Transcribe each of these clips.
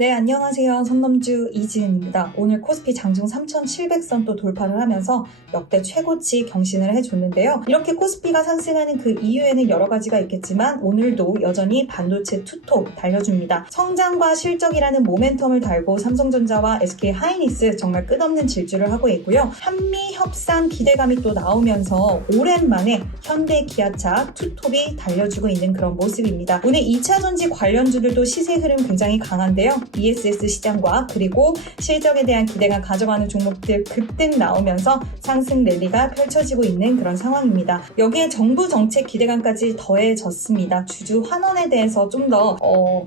네, 안녕하세요. 선넘주 이지은입니다. 오늘 코스피 장중 3,700선 또 돌파를 하면서 역대 최고치 경신을 해줬는데요. 이렇게 코스피가 상승하는 그 이유에는 여러 가지가 있겠지만 오늘도 여전히 반도체 투톱 달려줍니다. 성장과 실적이라는 모멘텀을 달고 삼성전자와 SK 하이닉스 정말 끝없는 질주를 하고 있고요. 한미 협상 기대감이 또 나오면서 오랜만에 현대 기아차 투톱이 달려주고 있는 그런 모습입니다. 오늘 2차 전지 관련주들도 시세 흐름 굉장히 강한데요. ESS 시장과 그리고 실적에 대한 기대가 가져가는 종목들 급등 나오면서 상승 랠리가 펼쳐지고 있는 그런 상황입니다. 여기에 정부 정책 기대감까지 더해졌습니다. 주주 환원에 대해서 좀더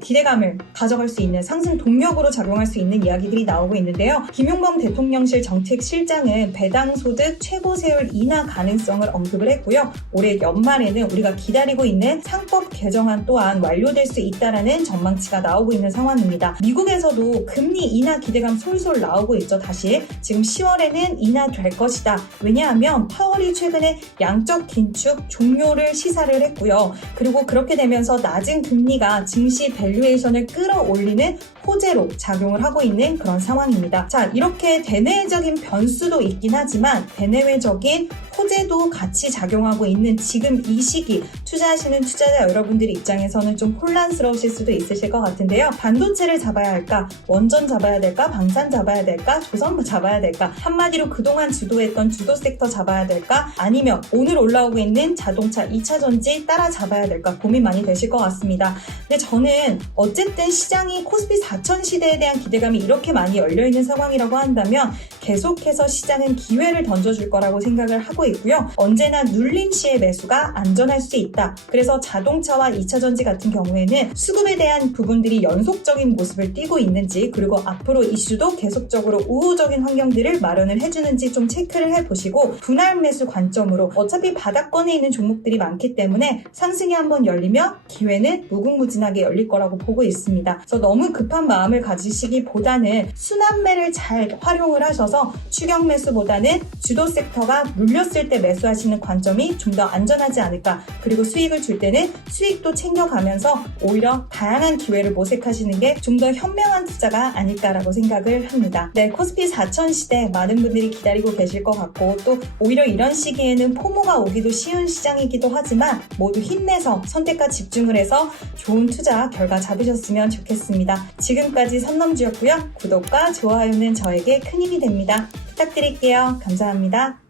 기대감을 가져갈 수 있는 상승 동력으로 작용할 수 있는 이야기들이 나오고 있는데요. 김용범 대통령실 정책실장은 배당 소득 최고 세율 인하 가능성을 언급을 했고요. 올해 연말에는 우리가 기다리고 있는 상법 개정안 또한 완료될 수 있다라는 전망치가 나오고 있는 상황입니다. 미 국에서도 금리 인하 기대감 솔솔 나오고 있죠. 다시 지금 10월에는 인하될 것이다. 왜냐하면 파월이 최근에 양적 긴축 종료를 시사를 했고요. 그리고 그렇게 되면서 낮은 금리가 증시 밸류에이션을 끌어올리는 호재로 작용을 하고 있는 그런 상황입니다. 자, 이렇게 대내적인 변수도 있긴 하지만 대내외적인 호재도 같이 작용하고 있는 지금 이 시기 투자하시는 투자자 여러분들 입장에서는 좀 혼란스러우실 수도 있으실 것 같은데요. 반도체를 잡아야 할까? 원전 잡아야 될까? 방산 잡아야 될까? 조선부 잡아야 될까? 한마디로 그동안 주도했던 주도 섹터 잡아야 될까? 아니면 오늘 올라오고 있는 자동차 2차 전지 따라 잡아야 될까? 고민 많이 되실 것 같습니다. 근데 저는 어쨌든 시장이 코스피 4천 시대에 대한 기대감이 이렇게 많이 열려 있는 상황이라고 한다면 계속해서 시장은 기회를 던져줄 거라고 생각을 하고 있고요. 언제나 눌림 시의 매수가 안전할 수 있다. 그래서 자동차와 2차 전지 같은 경우에는 수급에 대한 부분들이 연속적인 모습을 띠고 있는지 그리고 앞으로 이슈도 계속적으로 우호적인 환경들을 마련을 해주는지 좀 체크를 해보시고 분할 매수 관점으로 어차피 바닥권에 있는 종목들이 많기 때문에 상승이 한번 열리면 기회는 무궁무진하게 열릴 거라고 보고 있습니다. 그래서 너무 급한 마음을 가지시기보다는 순환매를 잘 활용을 하셔서 추격 매수보다는 주도 섹터가 물렸을 때 매수하시는 관점이 좀 더 안전하지 않을까. 그리고 수익을 줄 때는 수익도 챙겨가면서 오히려 다양한 기회를 모색하시는 게 좀 더 현명한 투자가 아닐까라고 생각을 합니다. 네, 코스피 4천 시대 많은 분들이 기다리고 계실 것 같고 또 오히려 이런 시기에는 포모가 오기도 쉬운 시장이기도 하지만 모두 힘내서 선택과 집중을 해서 좋은 투자 결과 잡으셨으면 좋겠습니다. 지금까지 선넘주였고요. 구독과 좋아요는 저에게 큰 힘이 됩 부탁드릴게요. 감사합니다.